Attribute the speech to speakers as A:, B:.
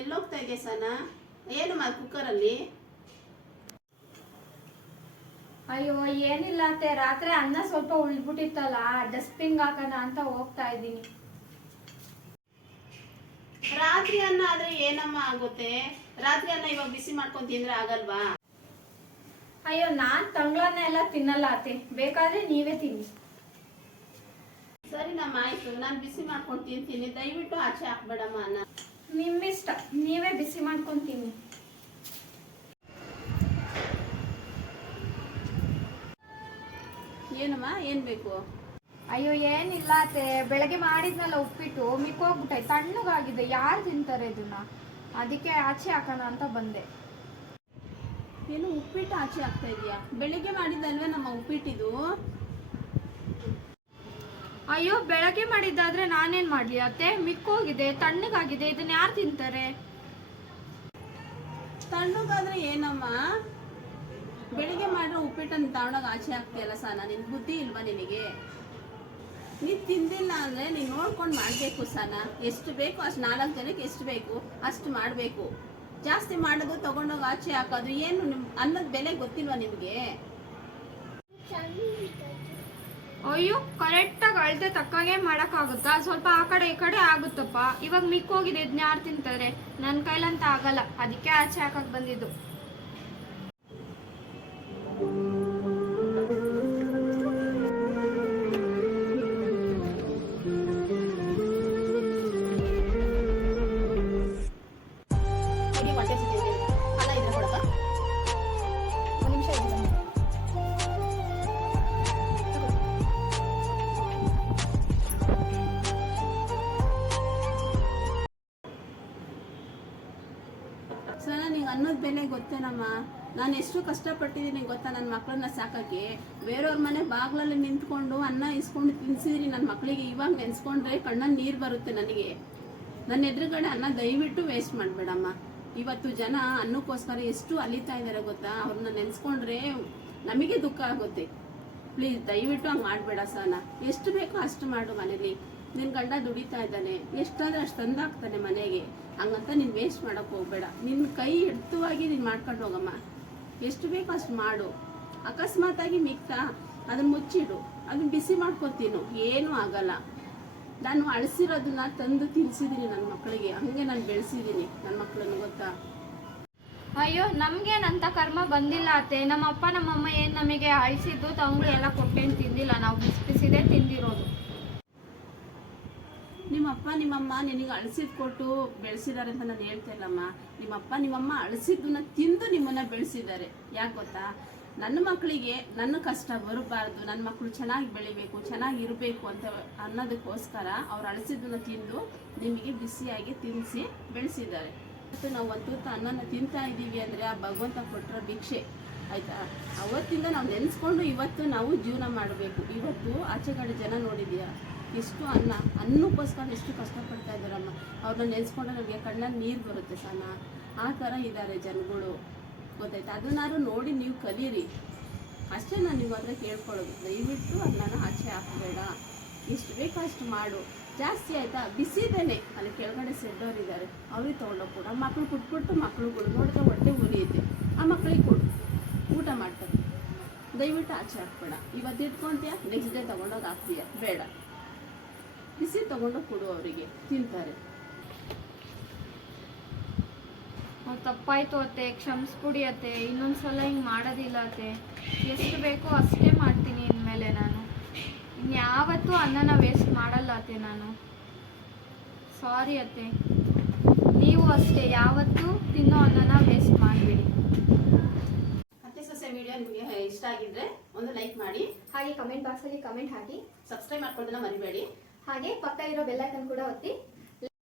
A: ಎಲ್ಲೋಗ್ತಾ ಇದೆಯಾ ಸನ? ಏನು ಮಾ ಕುಕ್ಕರಲ್ಲಿ
B: ಅಯ್ಯೋ ಏನಿಲ್ಲ ಅತ್ತೆ. ರಾತ್ರಿ ಅನ್ನ ಸ್ವಲ್ಪ ಉಳ್ಬಿಟ್ಟಿತ್ತಲ್ಲ ಡಸ್ಟ್ಬಿನ್ ಹಾಕೋಣ ಅಂತ ಹೋಗ್ತಾ ಇದ್ದೀನಿ.
A: ರಾತ್ರಿ ಅನ್ನ ಆದ್ರೆ ಏನಮ್ಮ ಆಗುತ್ತೆ? ರಾತ್ರಿ ಅನ್ನ ಇವಾಗ ಬಿಸಿ ಮಾಡ್ಕೊಂಡ್ ತಿಂದ್ರೆ ಆಗಲ್ವಾ?
B: ಅಯ್ಯೋ ನಾನ್ ತಂಗ್ಳನ್ನ ಎಲ್ಲ ತಿನ್ನಲ್ಲ ಅತ್ತೆ. ಬೇಕಾದ್ರೆ ನೀವೇ ತಿನ್ನಿ.
A: ಸರಿ ನಮ್ಮ ಆಯ್ತು. ನಾನು ಬಿಸಿ ಮಾಡ್ಕೊಂಡು ತಿಂತೀನಿ. ದಯವಿಟ್ಟು ಆಚೆ ಹಾಕ್ಬೇಡಮ್ಮ ಅನ್ನ.
B: ನಿಮ್ಮಿಷ್ಟ. ನೀವೇ ಬಿಸಿ ಮಾಡ್ಕೊಂತೀನಿ ತಿನ್ನಿ.
A: ಏನಮ್ಮ? ಏನ್ ಬೇಕು?
B: ಅಯ್ಯೋ ಏನಿಲ್ಲ ಅತ್ತೆ. ಬೆಳಗ್ಗೆ ಮಾಡಿದ್ನಲ್ಲ ಉಪ್ಪಿಟ್ಟು ಮಿಕ್ಕೋಗ್ಬಿಟ್ಟೆ ತಣ್ಣಗಾಗಿದೆ. ಯಾರು ತಿಂತಾರೆ ಇದನ್ನ? ಅದಕ್ಕೆ ಆಚೆ ಹಾಕೋಣ ಅಂತ ಬಂದೆ.
A: ಏನು ಉಪ್ಪಿಟ್ಟು ಆಚೆ ಆಗ್ತಾ ಇದೆಯಾ? ಬೆಳಿಗ್ಗೆ ಮಾಡಿದ್ದಲ್ವೇ ನಮ್ಮ ಉಪ್ಪಿಟ್ಟಿದು?
B: ಅಯ್ಯೋ ಬೆಳಗ್ಗೆ ಮಾಡಿದ್ದಾದ್ರೆ ನಾನೇನ್ ಮಾಡ್ಲಿ ಅತ್ತೆ? ಮಿಕ್ಕೋಗಿದೆ ತಣ್ಣಗಾಗಿದೆ ಇದನ್ನ ಯಾರು ತಿಂತಾರೆ?
A: ತಣ್ಣಗಾದ್ರೆ ಏನಮ್ಮ? ಬೆಳಿಗ್ಗೆ ಮಾಡಿರೋ ಉಪ್ಪಿಟ್ಟನ್ನು ತಗೊಂಡೋಗಿ ಆಚೆ ಹಾಕ್ತೀಯಲ್ಲ ಸಾನ ನಿನ್ ಬುದ್ಧಿ ಇಲ್ವಾ ನಿನಗೆ? ನೀ ತಿಂದಿಲ್ಲ ಅಂದ್ರೆ ನೀನ್ ನೋಡ್ಕೊಂಡು ಮಾಡ್ಬೇಕು ಸಾನ ಎಷ್ಟು ಬೇಕು ಅಷ್ಟು ನಾಲ್ಕು ಜನಕ್ಕೆ ಎಷ್ಟು ಬೇಕು ಅಷ್ಟು ಮಾಡಬೇಕು. ಜಾಸ್ತಿ ಮಾಡೋದು ತಗೊಂಡೋಗಿ ಆಚೆ ಹಾಕೋದು ಏನು ನಿಮ್ ಅನ್ನದ ಬೆಲೆ ಗೊತ್ತಿಲ್ವಾ ನಿಮ್ಗೆ?
B: ಅಯ್ಯೋ ಕರೆಕ್ಟಾಗಿ ಅಳತೆ ತಕ್ಕಾಗೆ ಮಾಡೋಕ್ಕಾಗುತ್ತಾ? ಸ್ವಲ್ಪ ಆ ಕಡೆ ಈ ಕಡೆ ಆಗುತ್ತಪ್ಪ. ಇವಾಗ ಮಿಕ್ಕೋಗಿದೆ ಇದನ್ನ ಯಾರು ತಿಂತಾರೆ? ನನ್ನ ಕೈಲಂತ ಆಗಲ್ಲ. ಅದಕ್ಕೆ ಆಚೆ ಹಾಕಕ್ಕೆ ಬಂದಿದ್ದು.
A: ಅನ್ನೋದ್ ಬೆಲೆ ಗೊತ್ತೇನಮ್ಮ? ನಾನು ಎಷ್ಟು ಕಷ್ಟಪಟ್ಟಿದ್ದೀನಿ ಗೊತ್ತಾ ನನ್ನ ಮಕ್ಕಳನ್ನ ಸಾಕಕ್ಕೆ ಬೇರೆಯವ್ರ ಮನೆ ಬಾಗ್ಲಲ್ಲಿ ನಿಂತ್ಕೊಂಡು ಅನ್ನ ಇಸ್ಕೊಂಡು ತಿನ್ಸಿದ್ರಿ ನನ್ನ ಮಕ್ಕಳಿಗೆ ಇವಾಗ ನೆನ್ಸ್ಕೊಂಡ್ರೆ ಕಣ್ಣಲ್ಲಿ ನೀರು ಬರುತ್ತೆ ನನಗೆ. ನನ್ನ ಎದುರುಗಡೆ ಅನ್ನ ದಯವಿಟ್ಟು ವೇಸ್ಟ್ ಮಾಡಬೇಡಮ್ಮ. ಇವತ್ತು ಜನ ಅನ್ನಕ್ಕೋಸ್ಕರ ಎಷ್ಟು ಅಲಿತಾ ಇದ್ದಾರೆ ಗೊತ್ತಾ? ಅವ್ರನ್ನ ನೆನ್ಸ್ಕೊಂಡ್ರೆ ನಮಗೆ ದುಃಖ ಆಗುತ್ತೆ. ಪ್ಲೀಸ್ ದಯವಿಟ್ಟು ಹಂಗೆ ಮಾಡಬೇಡ ಸಾನ ಎಷ್ಟು ಬೇಕೋ ಅಷ್ಟು ಮಾಡು ಮನೇಲಿ. ನಿನ್ನ ಗಂಡ ದುಡಿತಾ ಇದ್ದಾನೆ, ಎಷ್ಟಾದ್ರೆ ಅಷ್ಟು ತಂದಾಕ್ತಾನೆ ಮನೆಗೆ. ಹಂಗಂತ ನೀನು ವೇಸ್ಟ್ ಮಾಡಕ್ ಹೋಗ್ಬೇಡ. ನಿನ್ನ ಕೈ ಹಿಡ್ತವಾಗಿ ನೀನು ಮಾಡ್ಕೊಂಡು ಹೋಗಮ್ಮ. ಎಷ್ಟು ಬೇಕೋ ಅಷ್ಟು ಮಾಡು. ಅಕಸ್ಮಾತಾಗಿ ಮಿಕ್ತಾ ಅದನ್ನ ಮುಚ್ಚಿಡು. ಅದನ್ನ ಬಿಸಿ ಮಾಡ್ಕೊತೀನು ಏನೂ ಆಗಲ್ಲ. ನಾನು ಅಳಿಸಿರೋದನ್ನ ತಂದು ತಿನ್ಸಿದ್ದೀನಿ ನನ್ನ ಮಕ್ಕಳಿಗೆ ಹಂಗೆ ನಾನು ಬೆಳೆಸಿದ್ದೀನಿ ನನ್ನ ಮಕ್ಕಳನ್ನು ಗೊತ್ತಾ?
B: ಅಯ್ಯೋ, ನಮ್ಗೇನಂತ ಕರ್ಮ ಬಂದಿಲ್ಲ ಅತ್ತೆ. ನಮ್ಮಪ್ಪ, ನಮ್ಮಮ್ಮ ಏನ್ ನಮಗೆ ಅಳಿಸಿದ್ದು, ತಂಗಳು ಎಲ್ಲ ಕೊಟ್ಟೇನು ತಿಂದಿಲ್ಲ. ನಾವು ಬಿಸಿ ಬಿಸಿದೇ ತಿಂದಿರೋದು.
A: ನಿಮ್ಮಪ್ಪ ನಿಮ್ಮಮ್ಮ ನಿನಗೆ ಅಳಿಸಿದ್ ಕೊಟ್ಟು ಬೆಳೆಸಿದ್ದಾರೆ ಅಂತ ನಾನು ಹೇಳ್ತಾ ಇಲ್ಲಮ್ಮ. ನಿಮ್ಮಪ್ಪ ನಿಮ್ಮಮ್ಮ ಅಳಿಸಿದ್ದನ್ನ ತಿಂದು ನಿಮ್ಮನ್ನ ಬೆಳೆಸಿದ್ದಾರೆ. ಯಾಕೆ ಗೊತ್ತಾ? ನನ್ನ ಮಕ್ಕಳಿಗೆ ನನ್ನ ಕಷ್ಟ ಬರಬಾರ್ದು, ನನ್ನ ಮಕ್ಕಳು ಚೆನ್ನಾಗಿ ಬೆಳಿಬೇಕು, ಚೆನ್ನಾಗಿ ಇರಬೇಕು ಅಂತ ಅನ್ನೋದಕ್ಕೋಸ್ಕರ ಅವ್ರು ಅಳಿಸಿದ್ದನ್ನ ತಿಂದು ನಿಮಗೆ ಬಿಸಿಯಾಗಿ ತಿನ್ನಿಸಿ ಬೆಳೆಸಿದ್ದಾರೆ. ಮತ್ತು ನಾವು ಒಂದು ತುತ್ತು ಅನ್ನನ ತಿಂತಾ ಇದ್ದೀವಿ ಅಂದರೆ ಆ ಭಗವಂತ ಕೊಟ್ಟಿರೋ ಭಿಕ್ಷೆ, ಆಯಿತಾ? ಅವತ್ತಿಂದ ನಾವು ನೆನೆಸ್ಕೊಂಡು ಇವತ್ತು ನಾವು ಜೀವನ ಮಾಡಬೇಕು. ಇವತ್ತು ಆಚೆ ಕಡೆ ಜನ ನೋಡಿದ್ಯಾ ಎಷ್ಟು ಅನ್ನ, ಅನ್ನಕ್ಕೋಸ್ಕರ ಎಷ್ಟು ಕಷ್ಟಪಡ್ತಾ ಇದ್ದಾರಮ್ಮ. ಅವ್ರನ್ನ ನೆನೆಸ್ಕೊಂಡ್ರೆ ನಮಗೆ ಕಣ್ಣಲ್ಲಿ ನೀರು ಬರುತ್ತೆ ಸಣ್ಣ ಆ ಥರ ಇದ್ದಾರೆ ಜನಗಳು. ಗೊತ್ತಾಯ್ತು? ಅದನ್ನಾದ್ರು ನೋಡಿ ನೀವು ಕಲೀರಿ. ಅಷ್ಟೇ ನಾನು ನಿಮ್ಮ ಹತ್ರ ಕೇಳ್ಕೊಳ್ಳೋದು. ದಯವಿಟ್ಟು ಅನ್ನನ ಆಚೆ ಹಾಕಬೇಡ. ಎಷ್ಟು ಬೇಕೋ ಅಷ್ಟು ಮಾಡು. ಜಾಸ್ತಿ ಆಯಿತಾ? ಬಿಸಿದೇನೆ ಅಲ್ಲಿ ಕೆಳಗಡೆ ಸೆಡ್ಡವ್ರು ಇದ್ದಾರೆ. ಅವ್ರಿಗೆ ತೊಗೊಂಡೋಗಿ ಕೊಡು. ಆ ಮಕ್ಳು ಕೊಟ್ಬಿಟ್ಟು ಮಕ್ಳುಗಳು ನೋಡಿದ್ರೆ ಹೊಟ್ಟೆ ಉರಿಯುತ್ತೆ ಆ ಮಕ್ಳಿಗೆ ಕೊಡು. ಊಟ ಮಾಡ್ತಾರೆ. ದಯವಿಟ್ಟು ಆಚೆ ಹಾಕ್ಬೇಡ. ಇವತ್ತು ಇಟ್ಕೊಂತೀಯ? ನೆಕ್ಸ್ಟ್ ಡೇ ತೊಗೊಂಡೋಗಿ ಹಾಕ್ತೀಯ? ಬೇಡ. ಬಿಸಿ ತಗೊಂಡು ಕೊಡು ಅವರಿಗೆ ತಿಂತಾರೆ.
B: ತಪ್ಪಾಯ್ತು ಅತ್ತೆ ಕ್ಷಮಿಸ್ಬಿಡಿ ಅತ್ತೆ ಇನ್ನೊಂದ್ಸಲ ಹಿಂಗ್ ಮಾಡೋದಿಲ್ಲ ಅತ್ತೆ. ಎಷ್ಟು ಬೇಕೋ ಅಷ್ಟೇ ಮಾಡ್ತೀನಿ ಇನ್ಮೇಲೆ ನಾನು. ಇನ್ಯಾವತ್ತೂ ಅನ್ನನ ವೇಸ್ಟ್ ಮಾಡಲ್ಲ ಅತ್ತೆ ನಾನು. ಸಾರಿ ಅತ್ತೆ. ನೀವು ಅಷ್ಟೇ ಯಾವತ್ತೂ ತಿನ್ನೋ ಅನ್ನನ ವೇಸ್ಟ್ ಮಾಡಬೇಡಿ.
A: ಅತ್ತೆ ಸೊಸೆ ವಿಡಿಯೋ ನಿಮಗೆ ಇಷ್ಟ ಆಗಿದ್ರೆ ಒಂದು ಲೈಕ್ ಮಾಡಿ
C: ಹಾಗೆ ಕಮೆಂಟ್ ಬಾಕ್ಸಲ್ಲಿ ಕಮೆಂಟ್ ಹಾಕಿ
A: ಸಬ್ಸ್ಕ್ರೈಬ್ ಮಾಡ್ಕೊಳ್ಳೋದನ್ನ ಮರಿಬೇಡಿ.
C: ಹಾಗೆ ಪಕ್ಕ ಇರೋ ಬೆಲ್ ಐಕಾನ್ ಕೂಡ ಒತ್ತಿ